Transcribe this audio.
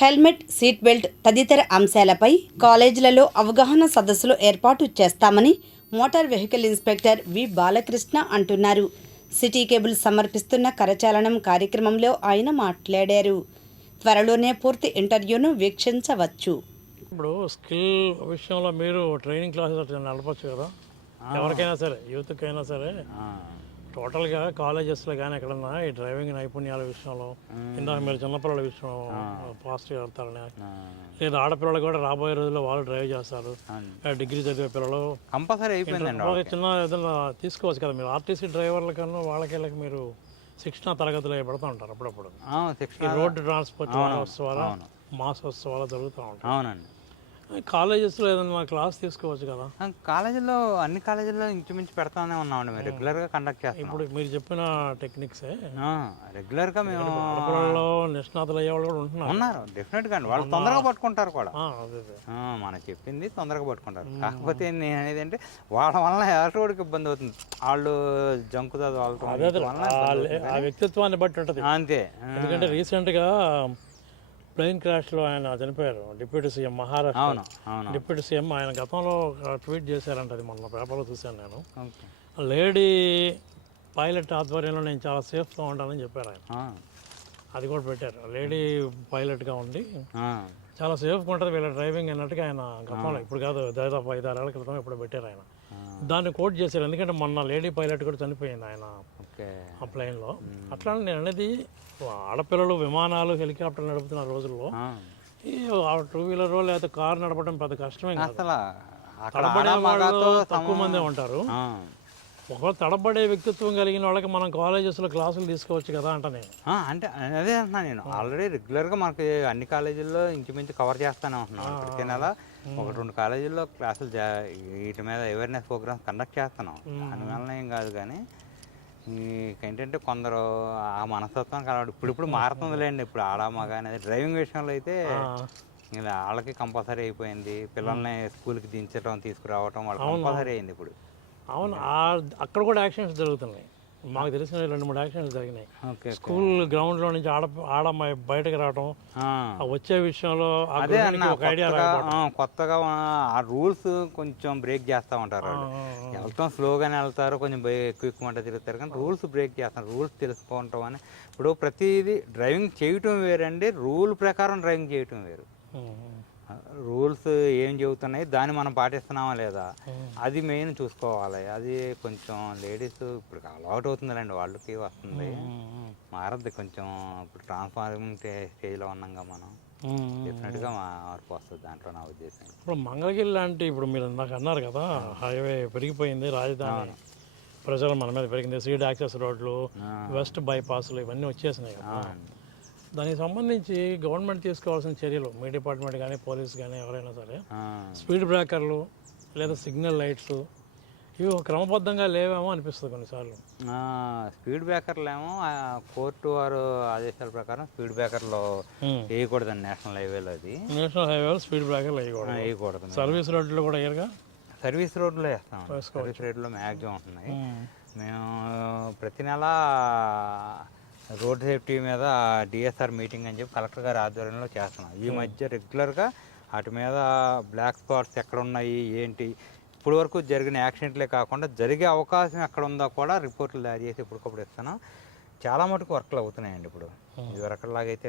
Helmet, seat belt తదితర అంశాలపై కాలేజీలలో అవగాహన సదస్సులు ఏర్పాటు చేస్తామని motor vehicle inspector V Balakrishna అంటున్నారు. సిటీ కేబుల్ సమర్పిస్తున్న కరచాలనం కార్యక్రమంలో ఆయన మాట్లాడారు. త్వరలోనే పూర్తి ఇంటర్వ్యూను వీక్షించవచ్చు. ఇప్పుడు స్కిల్ విషయంలో మీరు ట్రైనింగ్ క్లాసెస్ నడపచ్చు కదా, ఎవరికైనా సరే, యూత్కైనా సరే. టోటల్గా కాలేజెస్లో కానీ ఎక్కడన్నా ఈ డ్రైవింగ్ నైపుణ్యాల విషయంలో ఇందాక మీరు చిన్నపిల్లల విషయం పాజిటివ్ వెళ్తారని, లేదా ఆడపిల్లలు కూడా రాబోయే రోజుల్లో వాళ్ళు డ్రైవ్ చేస్తారు. డిగ్రీ చదివే పిల్లలు కంపల్సరీ అయిపోయిందండి. చిన్న ఏదైనా తీసుకోవచ్చు కదా మీరు. ఆర్టీసీ డ్రైవర్ల కన్నా వాళ్ళకి మీరు శిక్షణ తరగతులు పెడతా ఉంటారు అప్పుడప్పుడు. రోడ్డు ట్రాన్స్పోర్ట్ వారోత్సవాలు, మాసోత్సవాలు జరుగుతూ ఉంటాయి. అవునండి. కాలేజెస్లో ఏదైనా క్లాస్ తీసుకోవచ్చు కదా. కాలేజీలో అన్ని కాలేజీల్లో ఇంచుమించు పెడతానే ఉన్నామండి. మేము రెగ్యులర్గా కండక్ట్ చేస్తాం. ఇప్పుడు మీరు చెప్పిన టెక్నిక్సే రెగ్యులర్గా మేము ఆడపిల్లల్లో నిష్ణాతులు అయ్యే వాళ్ళు కూడా ఉన్నారు. డెఫినెట్గా అండి, వాళ్ళు తొందరగా పట్టుకుంటారు కూడా. మనం చెప్పింది తొందరగా పట్టుకుంటారు. కాకపోతే నేను అనేది అంటే వాళ్ళ వల్ల ఎవరికి ఇబ్బంది అవుతుంది. వాళ్ళు జంకుతుంది ఆ వ్యక్తిత్వాన్ని బట్టి ఉంటుంది అంతే. ఎందుకంటే రీసెంట్గా ప్లేన్ క్రాష్లో ఆయన చనిపోయారు. Deputy CM Maharashtra deputy CM. ఆయన గతంలో ట్వీట్ చేశారంట, అది మొన్న పేపర్లో చూశాను నేను. లేడీ పైలట్ ఆధ్వర్యంలో నేను చాలా సేఫ్గా ఉంటానని చెప్పారు ఆయన. అది కూడా పెట్టారు, లేడీ పైలట్గా ఉండి చాలా సేఫ్గా ఉంటుంది వీళ్ళ డ్రైవింగ్ అన్నట్టుగా ఆయన గతంలో, ఇప్పుడు కాదు దాదాపు 5-6 ఏళ్ల క్రితం ఇప్పుడు పెట్టారు ఆయన. దాన్ని కోట్ చేశారు, ఎందుకంటే మొన్న లేడీ పైలట్ కూడా చనిపోయింది ఆయన ఆ ప్లేన్లో. అట్లా నేను అనేది ఆడపిల్లలు విమానాలు, హెలికాప్టర్లు నడుపుతున్న రోజుల్లో ఈ 2 వీలర్ లేకపోతే కారు నడపడం పెద్ద కష్టమే కాదు. తడబడే వాళ్ళు తక్కువ మందే ఉంటారు. ఒకవేళ తడబడే వ్యక్తిత్వం కలిగిన వాళ్ళకి మనం కాలేజెస్లో క్లాసులు తీసుకోవచ్చు కదా అంట నేను. అంటే అదే అంటున్నా నేను. ఆల్రెడీ రెగ్యులర్గా మనకి అన్ని కాలేజీల్లో ఇంచుమించు కవర్ చేస్తానే ఉంటున్నాం. ప్రతి నెల 1-2 కాలేజీల్లో క్లాసులు వీటి మీద అవేర్నెస్ ప్రోగ్రామ్స్ కండక్ట్ చేస్తున్నాం. దానివల్ల ఏం కాదు. కానీ ఏంటంటే కొందరు ఆ మనస్తత్వానికి అలవాటు ఇప్పుడు మారుతుందిలేండి. ఇప్పుడు ఆడ మగ అనేది డ్రైవింగ్ విషయంలో అయితే ఇలా వాళ్ళకి కంపల్సరీ అయిపోయింది. పిల్లల్ని స్కూల్కి దించడం, తీసుకురావడం వాళ్ళకి కంపల్సరీ అయింది ఇప్పుడు. అవును, అక్కడ కూడా యాక్సిడెంట్స్ జరుగుతున్నాయి. మాకు తెలిసిన 2-3 యాక్సిడెంట్స్ జరిగినాయి. స్కూల్ గ్రౌండ్లో నుంచి ఆడమ్మాయి బయటకు రావడం, వచ్చే విషయంలో ఒక ఐడియా కొత్తగా ఆ రూల్స్ కొంచెం బ్రేక్ చేస్తూ ఉంటారు. వెళ్తాం స్లోగానే వెళ్తారు, కొంచెం ఎక్కువ మంట తిరుగుతారు. కానీ రూల్స్ బ్రేక్ చేస్తారు. రూల్స్ తెలుసుకోవటం అని ఇప్పుడు ప్రతిదీ డ్రైవింగ్ చేయటం వేరండి, రూల్ ప్రకారం డ్రైవింగ్ చేయటం వేరు. రూల్స్ ఏం చెబుతున్నాయి దాన్ని మనం పాటిస్తున్నామా లేదా, అది మెయిన్ చూసుకోవాలి. అది కొంచెం లేడీస్ ఇప్పుడు అలవాటు అవుతుందండి, వాళ్ళకి వస్తుంది. మారద్ది కొంచెం. ఇప్పుడు ట్రాన్స్ఫార్మింగ్ స్టేజ్లో ఉన్నాగా మనం. డెఫినెట్గా మార్పు వస్తుంది దాంట్లో, నా ఉద్దేశం. ఇప్పుడు మంగళగిరి లాంటి, ఇప్పుడు మీరు నాకు అన్నారు కదా, హైవే పెరిగిపోయింది, రాజధాని ప్రజలు మన మీద పెరిగింది, సీడ్ యాక్సెస్ రోడ్లు, వెస్ట్ బైపాస్లు ఇవన్నీ వచ్చేసినాయి కదా. దానికి సంబంధించి గవర్నమెంట్ తీసుకోవాల్సిన చర్యలు, మీ డిపార్ట్మెంట్ కానీ పోలీస్ కానీ ఎవరైనా సరే, స్పీడ్ బ్రేకర్లు లేదా సిగ్నల్ లైట్స్ ఇవి క్రమబద్ధంగా లేవేమో అనిపిస్తుంది కొన్నిసార్లు. స్పీడ్ బ్రేకర్లు ఏమో కోర్టు వారు ఆదేశాల ప్రకారం స్పీడ్ బ్రేకర్లు వేయకూడదండి నేషనల్ హైవేలో. అది నేషనల్ హైవేలో స్పీడ్ బ్రేకర్లు వేయకూడదు. సర్వీస్ రోడ్లు కూడా వేయరుగా. సర్వీస్ రోడ్లో వేస్తాం. సర్వీస్ రోడ్లో మ్యాక్సిమం ఉంటున్నాయి. మేము ప్రతి నెల రోడ్ సేఫ్టీ మీద డిఎస్ఆర్ మీటింగ్ అని చెప్పి కలెక్టర్ గారి ఆధ్వర్యంలో చేస్తున్నాం. ఈ మధ్య రెగ్యులర్గా వాటి మీద బ్లాక్ స్పాట్స్ ఎక్కడ ఉన్నాయి ఏంటి, ఇప్పుడు వరకు జరిగిన యాక్సిడెంట్లే కాకుండా జరిగే అవకాశం ఎక్కడ ఉందో కూడా రిపోర్ట్లు తయారు చేసి ఇప్పటికప్పుడు ఇస్తున్నాం. చాలా మటుకు వర్క్లు అవుతున్నాయండి ఇప్పుడు. ఇదివరకులాగైతే